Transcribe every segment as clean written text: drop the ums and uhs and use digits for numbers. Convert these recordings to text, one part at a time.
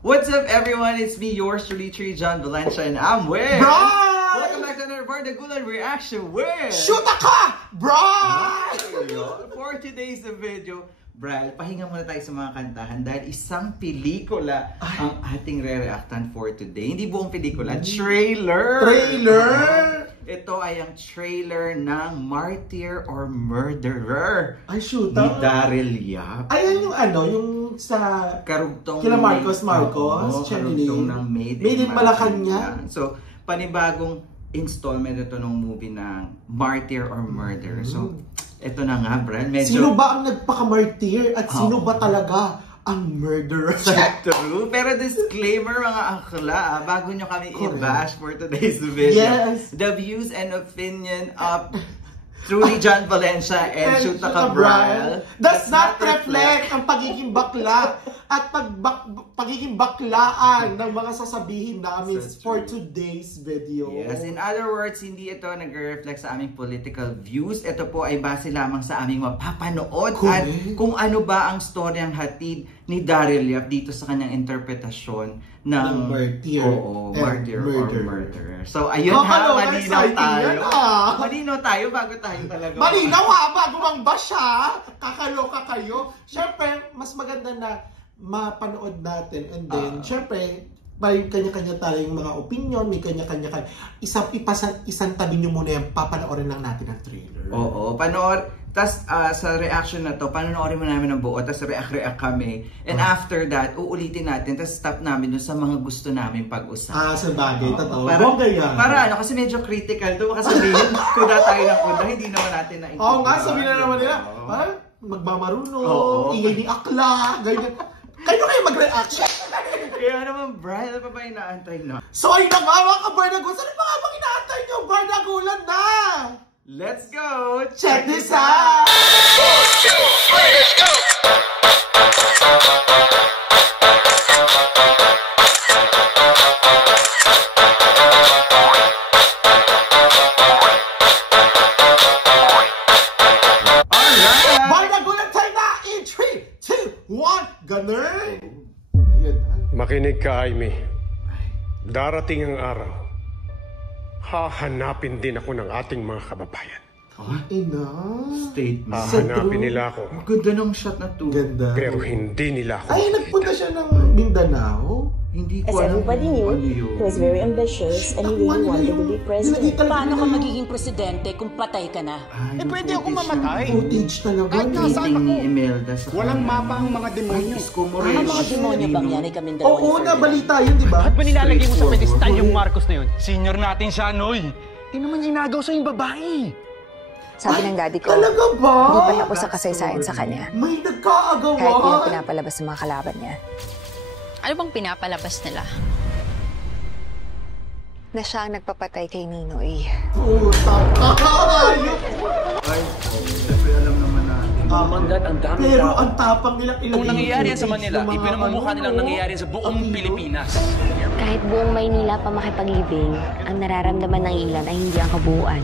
What's up, everyone? It's me, yours truly, John Valencia, and I'm with... Brian! Welcome back to another Bardagulan reaction with... Shoot ka! Brian! For today's video, Brad, pahinga muna tayo sa mga kantahan dahil isang pelikula ang ating re-reactan for today. Hindi buong pelikula, trailer! Ito ay ang trailer ng Martyr or Murderer Shoot ni Daryl Yap. Ayan yung yung sa... Karugtong kila Marcos. Karugtong ng Made in Malacanang. So, panibagong installment ito ng movie ng Martyr or Murderer. So, ito na nga, Brad. Medyo... Sino ba ang nagpaka-martyr at sino ba talaga ang murderer? True. Pero disclaimer mga akla, bago nyo kami i-bash for today's video. Yes. The views and opinion of truly John Valencia and Shoot Cabral does not reflect ang pagiging bakla at pagiging baklaan ng mga sasabihin namin for today's video. Yes, in other words, hindi ito nag-reflect sa aming political views. Ito po ay base lamang sa aming mapapanood at kung ano ba ang storyang hatid ni Daryl Yap dito sa kanyang interpretasyon ng Martyr. Martyr or Murderer. So, ayun malinaw tayo. Malinaw tayo bago tayo talaga. Malinaw bago mang basya. Kakaloka kayo. Siyempre, mas maganda na mapanood natin and then syempre may kanya-kanya tayong mga opinion, may kanya-kanya isang tabi nyo muna yung papanoorin lang natin ang trailer. Oo, panood. Tas sa reaction na to, panoorin mo namin ng buo, tas react kami. And after that, uulitin natin, tas stop namin dun sa mga gusto namin pag-usapan. Sa bagay, totoo. Para kasi medyo critical to, baka sabihin, kuda tayo ng kuda, hindi naman natin naintindihan. Oo nga, sabihin na naman nila, magmamarunong, ingay ni akla, ganyan. Kayo mag-reaction. Kaya naman, Brian, ano pa ba inaantay na? So ayun na nga mga kabardagulan, ano pa nga bang inaantay nyo? Bardagulan na! Let's go! Check this out! 1, 2, 3, let's go! Alright! Bardagulan tayo na! In 3, 2, 1, ganun! Makinig ka, Amy. Darating ang araw. Hahanapin din ako ng ating mga kababayan. Statement. Hahanapin nila ako. Ang ganda ng shot na to. Ganda. Pero hindi nila ako. Ay, nagpunta siya ng Mindanao? Hindi As ko alam everybody knew, he was very ambitious and he really wanted to be president. Paano ka magiging presidente kung patay ka na? Pwede ako mamatay. Footage talaga. Kahit nasaan ako. Ni Imelda sa Walang mapa ang mga demonyo. Ang mga demonyo bang yan ay kaming dalawa? Oo, nabalita yun, di ba? Ba't ba nilalagay mo sa pedestal yung Marcos na yun? Senior natin siya, Noy. Di naman inagaw sa yung babae. Sabi ng daddy ko, talaga ba? hindi pa tapos sa kasaysayan sa kanya. May nagkaagawan. Kahit hindi na pinapalabas sa mga kalaban niya. Ano bang pinapalabas nila? Na siya ang nagpapatay kay Ninoy. Ay, siyempre alam naman natin. Pero ang tapang nila Kung nangyayari sa Manila, ipinamumukha nilang nangyayari sa buong Pilipinas. Kahit buong Maynila pa makipaglibing, ang nararamdaman ng ilan ay hindi ang kabuuan.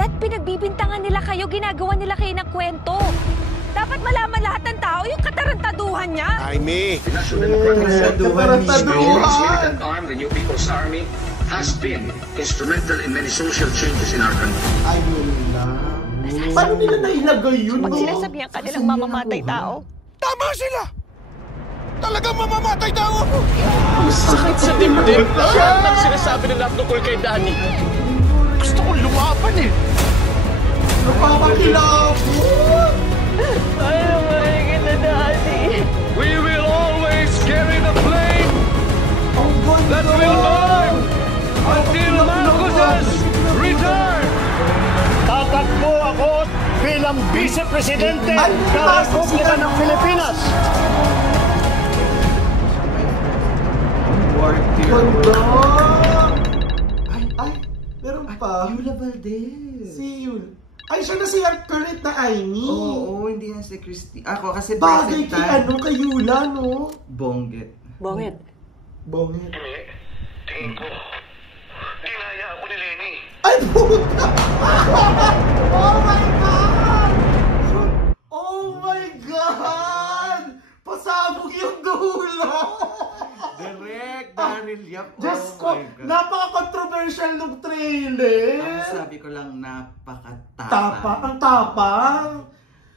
Dad, pinagbibintangan nila kayo, ginagawa nila kayo ng kwento. Dapat malaman lahat ng tao yung katarantaduhan niya. Amy! Katarantaduhan! The New People's Army has been instrumental in many social changes in our country. Ayun lang. Paano nila nailagay yun? Pag sinasabihan ka nilang mamamatay tao. Tama sila! Talagang mamamatay tao ako! Sakit sa dibdib! Lahat ang sinasabi nila tungkol kay Danny. Gusto kong lumaban eh! Napapakilabot! Ayaw maligid na Daddy. We will always carry the flame Ang ganda! that will burn until Marcos's return! Tatakbo ako bilang vice-presidente ng Republika ng Pilipinas! Ganda! Ay, meron pa. Yula Valdez. Si Yul. Ay, siya na si current na Aimee. Oo, hindi na si Christy. Ako kasi bagay kay Yula, no? Bonget. Bonget. Tingin ko, dinaya ako ni Lenny. Ay, puta! Oh my God! Oh my God! Pasabog yung dulo! Correct, Daryl Yap. Diyos ko, napaka-controversial ng trailer. Ang sabi ko lang, napakatapang. Ang tapang.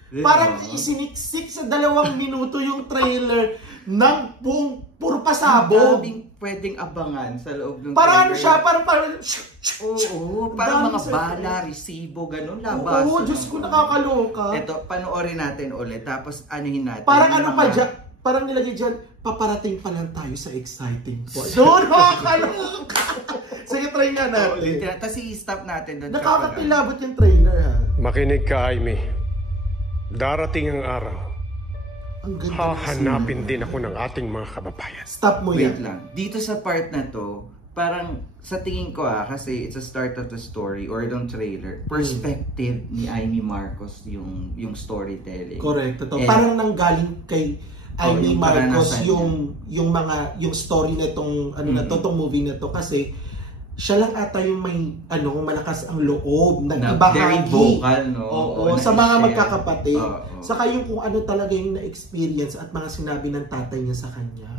Diba? Parang isiniksik sa 2 minuto yung trailer ng puro pasabog. Ang pwedeng abangan sa loob ng Parang ano trailer. siya, parang Oo, parang mga bala, resibo, ganun, labas. Oo, Diyos ko, nakakaloka. Ito, panoorin natin ulit, tapos anuhin natin. Parang yung ano pa dyan, parang nilagay dyan, paparating pa lang tayo sa exciting point. Doon, nakakaloka. Sige, try nga natin. Tapos i-stop natin doon. Nakakakilabot yung trailer, ha? Makinig ka, Amy. Darating ang araw. Ang ganda. Hahanapin din ako ng ating mga kababayan. Stop mo Wait yan. lang. Dito sa part na to, parang sa tingin ko kasi it's a start of the story or yung trailer, perspective ni Amy Marcos yung storytelling. Correct. Ito. And, parang nanggaling kay Amy yung Marcos karanasan yung story na tong na to, tong movie na to, kasi siya lang ata yung may malakas ang loob na ibahagi. Very vocal, no? Oo, sa mga magkakapatid. Saka yung kung ano talaga yung na-experience at mga sinabi ng tatay niya sa kanya.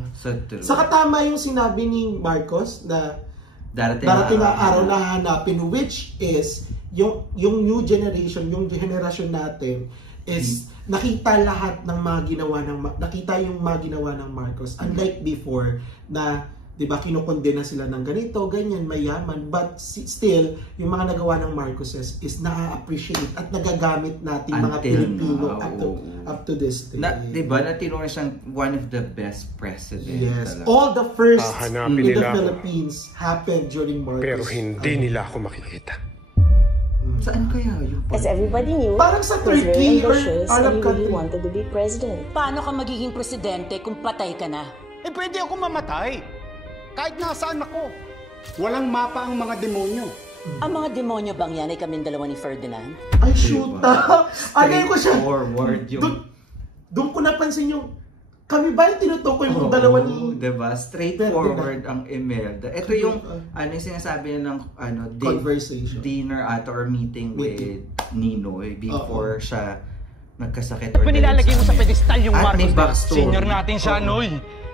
true. Saka tama yung sinabi ni Marcos na darating na araw na hahanapin, which is yung new generation, yung generation natin is nakita lahat ng mga ginawa nakita yung mga ginawa ng Marcos, unlike before na 'di ba kinokondena sila ng ganito, ganyan, mayaman, but still yung mga nagawa ng Marcoses is na-appreciate at nagagamit natin mga Pilipino up to this day. 'Di ba na tinuring siyang one of the best presidents. Yes, talaga. all the first Hahanapin in the nila Philippines happened during Marcos. Pero hindi nila ako makikita. Saan kaya yung As everybody knew, parang sa he was very Turkey or ambitious Arab and he really country. wanted to be president. Paano ka magiging presidente kung patay ka na? Eh pwede ako mamatay. Kahit nasaan ako. Walang mapa ang mga demonyo. Ang mga demonyo bang yan ay kaming dalawa ni Ferdinand? Ay, shoot na! Ay, ko siya! Forward yung... Doon ko napansin yung... Kami ba yung tinutukoy yung dalawa ni... Diba? Straightforward ang Imelda. Ito yung yung sinasabi ng conversation. Dinner or meeting with Ninoy before siya nagkasakit. Panilalagay mo sa pedestal yung At may Marcos. backstory. Senior natin siya, Noy.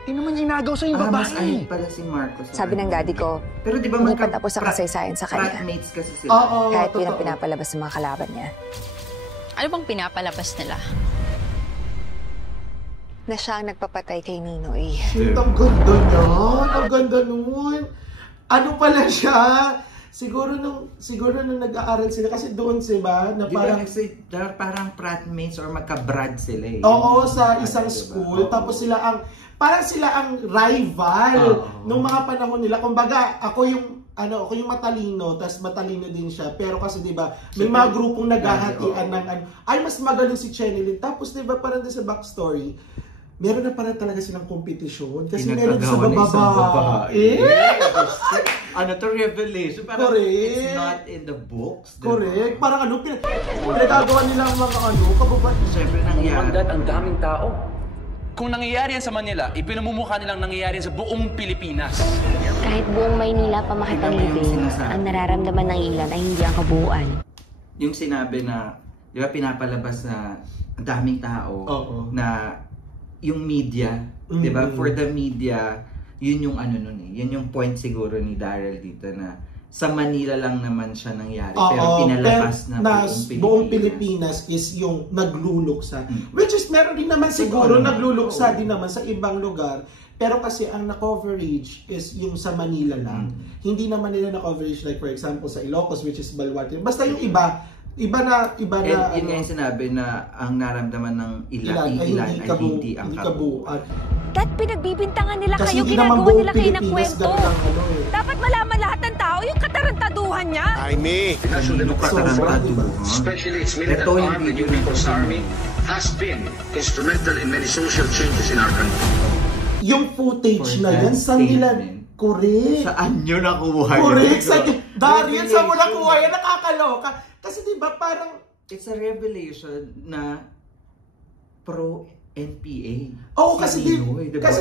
Di naman niya inagaw sa yung Mas babae. ahit pala si Marcos. Sabi ng daddy ko, pero di ba hindi pa tapos ang kasaysayan sa kanya. Fratmates kasi sila. Oo, Kahit yun ang pinapalabas ng mga kalaban niya. Ano bang pinapalabas nila? Na siya ang nagpapatay kay Ninoy. Shoot, ang ganda niyan! Ang ganda nun! Ano pala siya? Siguro nung nag-aaral sila kasi doon sila na parang fratmates or magka-brad sila eh. Oo, sa isang school. Tapos sila ang rival nung mga panahon nila. Kumbaga, ako yung matalino, tas matalino din siya. Pero kasi 'di ba, may mga grupong naghahatian ng ay mas magaling si Chenilyn. Tapos 'di ba, parang din sa backstory, meron na parang talaga silang kompetisyon kasi meron sa babae. Ano to, revelation? Parang it's not in the books. Correct. Parang pinagagawa nila ang mga kababait. Siyempre nangyari. Ang daming tao. Kung nangyayari yan sa Manila, ipinamumukha nilang nangyayari sa buong Pilipinas. Kahit buong Maynila pa makipaglibing, ang nararamdaman ng ilan ay hindi ang kabuuan. Yung sinabi na, di ba pinapalabas na ang daming tao, na yung media, di ba? For the media, yun yung yun yung point siguro ni Daryl dito na sa Manila lang naman siya nangyari, pero pinalabas na buong Pilipinas is yung nagluluksa. Which is meron din naman siguro nagluluksa din naman sa ibang lugar, pero kasi ang na-coverage is yung sa Manila lang. Hindi naman nila na-coverage like for example sa Ilocos, which is Balwarte. Basta yung iba na yun nga yung sinabi na ang naramdaman ng ilan ay hindi ang kabuuan. Dahil pinagbibintangan nila kayo, ginagawa nila kayo ng kwento. Dapat malaman lahat ng tao yung katarantaduhan niya. Amy! Especially its militant arm, the New People's Army, has been instrumental in many social changes in our country. Yung footage na yan, saan nila... Correct. Saan nyo nakuha yun? Correct. Darian, saan mo nakuha yan? Nakakaloka. Kasi diba parang... It's a revelation na pro-NPA. Oo, kasi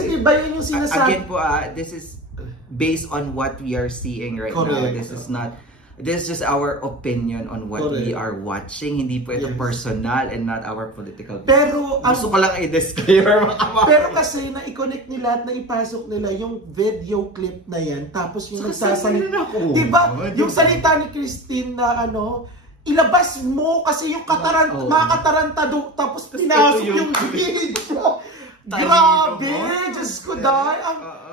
diba yun yung sinasabi? Again po, this is based on what we are seeing right now. This is not this is just our opinion on what we are watching. Hindi po ito personal and not our political view. Pero gusto ko lang i-disclaimer. Pero kasi na i-connect nila at na ipasok nila yung video clip na yan, tapos yung nagsasalita. Diba? Yung salita ni Christine na ilabas mo kasi yung mga katarantado, tapos pinasok yung video. Grabe! Diyos ko, dahil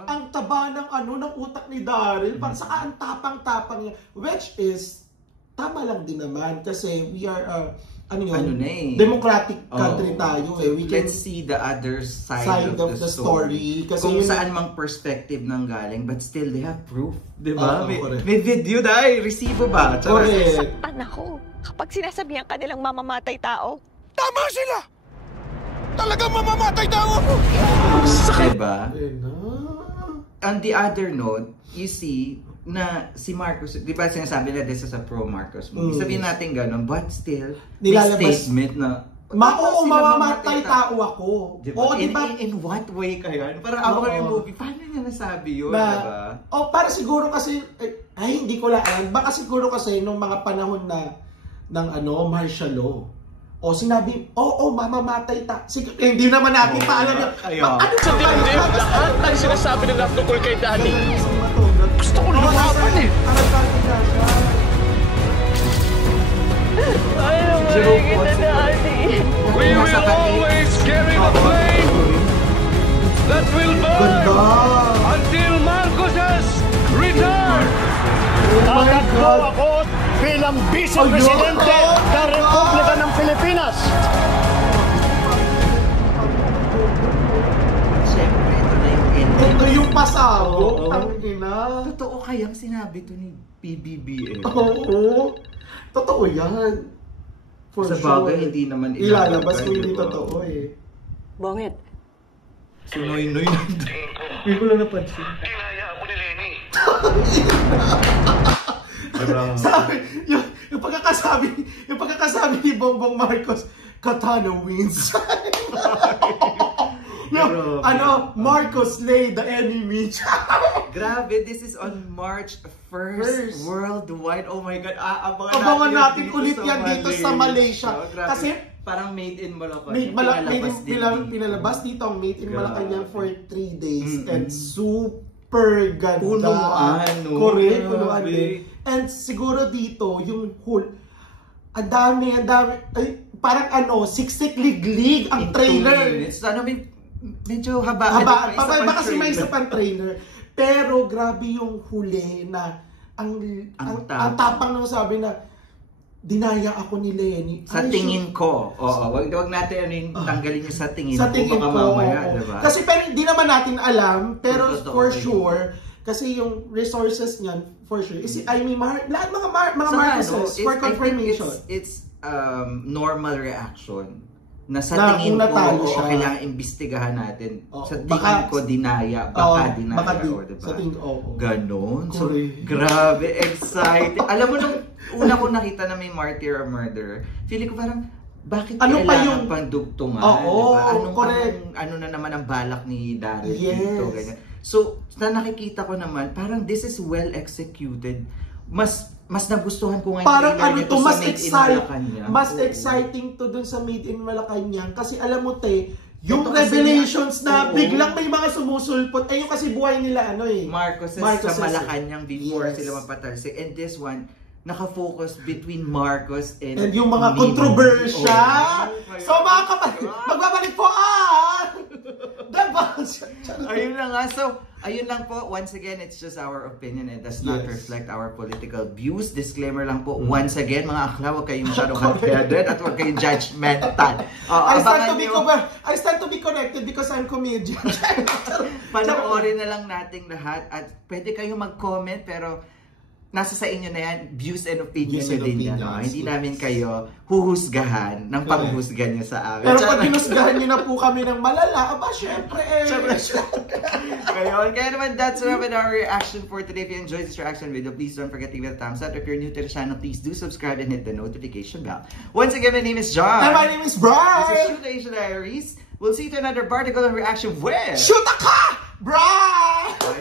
ang taba ng utak ni Daryl, para saka ang tapang-tapang niya, which is tama lang din naman kasi we are democratic country tayo eh. We can see the other side of the story. Kasi kung saan mang perspective nang galing, but still they have proof, di ba? May video dahil, resibo ba? Correct. Saktan ako kapag sinasabihan ka nilang mamamatay tao. Tama sila! Talagang mamamatay tao ako! Diba? On the other note, you see na si Marcos, di ba sinasabi na this is a pro-Marcos movie? Sabihin natin gano'n, but still, may statement na mamamatay tao ako. Diba? In what way kaya? Para ako yung movie, paano niya nasabi yun? Diba? Para siguro kasi, hindi ko lang alam. Baka siguro kasi nung mga panahon na ng martial law. Sinabi, mamamatay ta. Hindi naman natin paalam yun. Sa dibdib, lahat ng sinasabi nila tungkol kay Danny. Gusto ko lumaban eh. Ayaw maligid na Danny. We will always carry the flame that will burn until Marcos's return. Tatakbo ako bilang Vice-Presidente ng Republika ng Pilipinas. Siyempre, ito na yung ending. Ito yung pasabog. Ang ina. Totoo kayang sinabi to ni PBBM? Oo. Totoo yan. For sa bagay, hindi naman ilalabas ko hindi totoo eh. Bongit. Si Noy-Noy. Hindi ko lang napansin. Kinaya ako ni Lenny. Sabi, yung pagkakasabi ni Bongbong Marcos, Katana wins. Marcos slay the enemy. Grabe, this is on March 1st worldwide. Oh my God, abangan natin ulit yan dito sa Malaysia. Kasi parang made in Malacanang. Pinalabas dito ang made in Malacanang for 3 days and super ganda. Punuan. Correct, punuan din. And siguro dito, yung whole, ang dami, ay, parang siksik liglig ang trailer. Medyo haba. Baka kasi may isa pang trailer. Pero grabe yung huli na, ang tapang nung sabi na, dinaya ako ni Lenny. Sa tingin ko. Wag natin tanggalin yung sa tingin ko. Baka mamaya, diba? Kasi pero hindi naman natin alam, pero for sure, kasi yung resources niyan, for sure, lahat mga Marcoses for confirmation. It's normal reaction. Na sa tingin ko, kailangan imbestigahan natin. Sa tingin ko, dinaya. Baka dinaya. Diba? Sa tingin ko, ganon. So, grabe, excited. Alam mo, nung una ko nakita na may martyr or murderer, feeling ko parang, bakit kailangan pang dugtungan? Ano na naman ang balak ni Daryl dito? Ganyan. So, nakikita ko naman, parang this is well executed. Mas nagustuhan ko ngayon. Parang mas exciting to dun sa Made in Malacanang. Kasi alam mo yung revelations na biglang may mga sumusulpot. Yung kasi buhay nila Marcoses sa Malacanang before sila mapatalsik. And this one, naka-focus between Marcos and yung mga kontrobersya. So mga kapatid, magbabalik po ayun na nga. So, ayun lang po. Once again, it's just our opinion and does not reflect our political views. Disclaimer lang po. Once again, mga akla, huwag kayong masyadong hard-headed at huwag kayong judgmental. I stand to be connected because I'm comedian. Panoorin na lang nating lahat at pwede kayong mag-comment pero nasa sa inyo na yan, views and opinions nyo din yan. Hindi namin kayo huhusgahan ng pag-husga nyo sa amin. Pero pag hinusgahan nyo na po kami ng malala, syempre Kaya naman, that's our reaction for today. If you enjoyed this reaction video, please don't forget to give it a thumbs up. If you're new to the channel, please do subscribe and hit the notification bell. Once again, my name is John. And my name is Brian. This is Shoot Asia Diaries. We'll see you to another particle reaction with... Shoot ka! Brian!